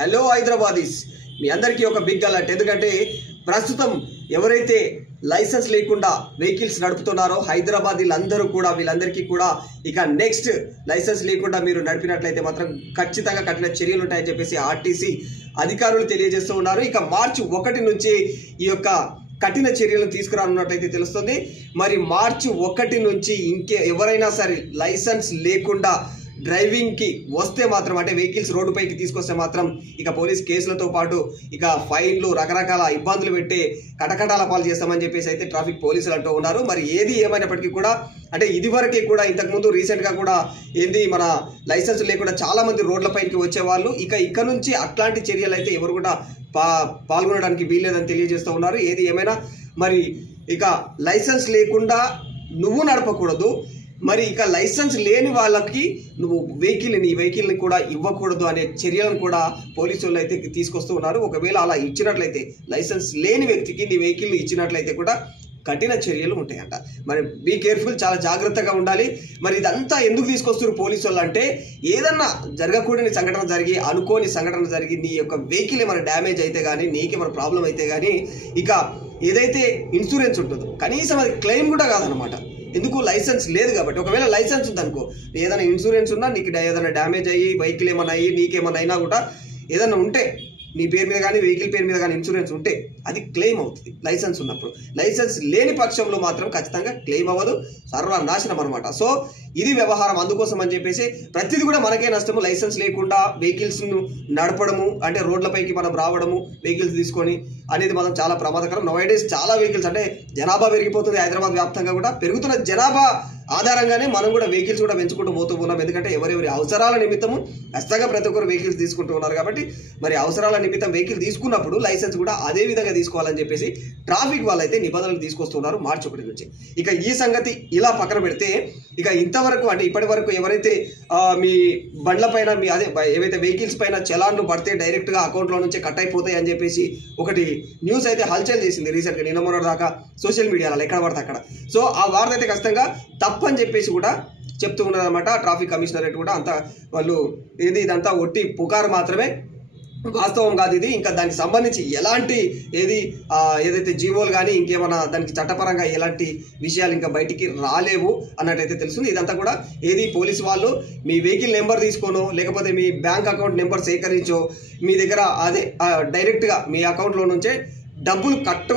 Hello Hyderabadis, మీ అందరికీ ఒక big alert. ఎందుకంటే ప్రస్తుతం ఎవరైతే లైసెన్స్ లేకుండా వెహికల్స్ నడుపుతున్నారో హైదరాబాద్ వీళ్ళందరికీ కూడా ఇక నెక్స్ట్ లైసెన్స్ లేకుండా మీరు నడిపినట్లయితే మాత్రం ఖచ్చితంగా కఠిన చర్యలు ఉంటాయని చెప్పేసి ఆర్టీసీ అధికారులు తెలియజేస్తూ ఉన్నారు. ఇక మార్చి 1 నుంచి ఈ యొక్క కఠిన చర్యలను తీసుకురానున్నట్లయితే తెలుస్తుంది. మరి మార్చి 1 నుంచి ఎవరైనా సరే లైసెన్స్ లేకుండా డ్రైవింగ్కి వస్తే మాత్రం, అంటే వెహికల్స్ రోడ్డుపైకి తీసుకొస్తే మాత్రం ఇక పోలీస్ కేసులతో పాటు ఇక ఫైన్లు, రకరకాల ఇబ్బందులు పెట్టి కటకటాల పాలు చేస్తామని చెప్పేసి అయితే ట్రాఫిక్ పోలీసులు అంటూ ఉన్నారు. మరి ఏది ఏమైనప్పటికీ కూడా, అంటే ఇదివరకే కూడా ఇంతకుముందు రీసెంట్గా కూడా మన లైసెన్స్ లేకుండా చాలామంది రోడ్లపైకి వచ్చేవాళ్ళు. ఇక నుంచి అట్లాంటి చర్యలు అయితే ఎవరు కూడా పాల్గొనడానికి వీల్లేదని తెలియజేస్తూ ఉన్నారు. ఏది ఏమైనా మరి ఇక లైసెన్స్ లేకుండా నువ్వు నడపకూడదు, మరి ఇక లైసెన్స్ లేని వాళ్ళకి నువ్వు నీ వెహికల్ని కూడా ఇవ్వకూడదు అనే చర్యలను కూడా పోలీసులు అయితే తీసుకొస్తూ ఉన్నారు. ఒకవేళ అలా ఇచ్చినట్లయితే, లైసెన్స్ లేని వ్యక్తికి నీ వెహికల్ని ఇచ్చినట్లయితే కూడా కఠిన చర్యలు ఉంటాయంట. మరి బీ కేర్ఫుల్, చాలా జాగ్రత్తగా ఉండాలి. మరి ఇదంతా ఎందుకు తీసుకొస్తున్నారు పోలీసు వాళ్ళు అంటే, ఏదన్నా జరగకూడని సంఘటన జరిగి, అనుకోని సంఘటన జరిగి నీ యొక్క వెహికల్ ఏమైనా డ్యామేజ్ అయితే కానీ, నీకేమైనా ప్రాబ్లం అయితే కానీ, ఇక ఏదైతే ఇన్సూరెన్స్ ఉంటుందో కనీసం అది క్లెయిమ్ కూడా కాదనమాట. ఎందుకు? లైసెన్స్ లేదు కాబట్టి. ఒకవేళ లైసెన్స్ ఉందనుకో, ఏదైనా ఇన్సూరెన్స్ ఉన్నా, నీకు ఏదైనా డ్యామేజ్ అయ్యి వెహికల్ ఏమైనా అయ్యి నీకేమైనా అయినా కూడా, ఏదైనా ఉంటే నీ పేరు మీద కానీ వెహికల్ పేరు మీద కానీ ఇన్సూరెన్స్ ఉంటే అది క్లెయిమ్ అవుతుంది లైసెన్స్ ఉన్నప్పుడు. లైసెన్స్ లేని పక్షంలో మాత్రం ఖచ్చితంగా క్లెయిమ్ అవ్వదు, సర్వనాశనం అనమాట. సో ఇది వ్యవహారం. అందుకోసం అని చెప్పేసి ప్రతిదీ కూడా మనకే నష్టము. లైసెన్స్ లేకుండా వెహికల్స్ను నడపడము, అంటే రోడ్లపైకి మనం రావడము వెహికల్స్ తీసుకొని అనేది మనం చాలా ప్రమాదకరం. నౌడేస్ చాలా వెహికల్స్, అంటే జనాభా పెరిగిపోతుంది హైదరాబాద్ వ్యాప్తంగా కూడా. పెరుగుతున్న జనాభా ఆధారంగానే మనం కూడా వెహికల్స్ కూడా పెంచుకుంటూ పోతూ ఉన్నాం. ఎందుకంటే ఎవరెవరి అవసరాల నిమిత్తము ఖచ్చితంగా ప్రతి ఒక్కరు వెహికల్స్ తీసుకుంటూ ఉన్నారు కాబట్టి, మరి అవసరాల నిమిత్తం వెహికల్ తీసుకున్నప్పుడు లైసెన్స్ కూడా అదే విధంగా తీసుకోవాలని చెప్పేసి ట్రాఫిక్ వాళ్ళైతే నిబంధనలు తీసుకొస్తున్నారు మార్చి 1 నుంచి. ఇక ఈ సంగతి ఇలా పక్కన పెడితే, ఇక ఇంతవరకు అంటే ఇప్పటి వరకు ఎవరైతే మీ బండ్ల పైన ఏవైతే వెహికల్స్ పైన చలాన్లు పడితే డైరెక్ట్గా అకౌంట్లో నుంచి కట్ అయిపోతాయి అని చెప్పేసి ఒకటి న్యూస్ అయితే హల్చల్ చేసింది రీసెంట్గా, నిన్న మొన్న దాకా సోషల్ మీడియాలో ఎక్కడ పడితే అక్కడ. సో ఆ వార్త అయితే ఖచ్చితంగా తప్పని చెప్పేసి కూడా చెప్తూ ఉన్నారనమాట ట్రాఫిక్ కమిషనరేట్ కూడా. అంతా వాళ్ళు ఇదంతా ఒట్టి పుకారు మాత్రమే, వాస్తవం కాదు ఇది. ఇంకా దానికి సంబంధించి ఎలాంటి ఏదైతే జీవోలు కానీ ఇంకేమైనా దానికి చట్టపరంగా ఎలాంటి విషయాలు ఇంకా బయటికి రాలేవు అన్నట్టయితే తెలుస్తుంది. ఇదంతా కూడా పోలీసు వాళ్ళు మీ వెహికల్ నెంబర్ తీసుకోనో, లేకపోతే మీ బ్యాంక్ అకౌంట్ నెంబర్ సేకరించో, మీ దగ్గర డైరెక్ట్గా మీ అకౌంట్లో నుంచే డబ్బులు కట్టు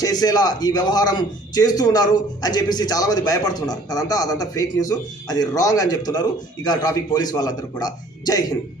చేసేలా ఈ వ్యవహారం చేస్తూ ఉన్నారు అని చెప్పేసి చాలామంది భయపడుతున్నారు. అదంతా ఫేక్ న్యూస్, అది రాంగ్ అని చెప్తున్నారు ఇక ట్రాఫిక్ పోలీస్ వాళ్ళందరూ కూడా. జై హింద్.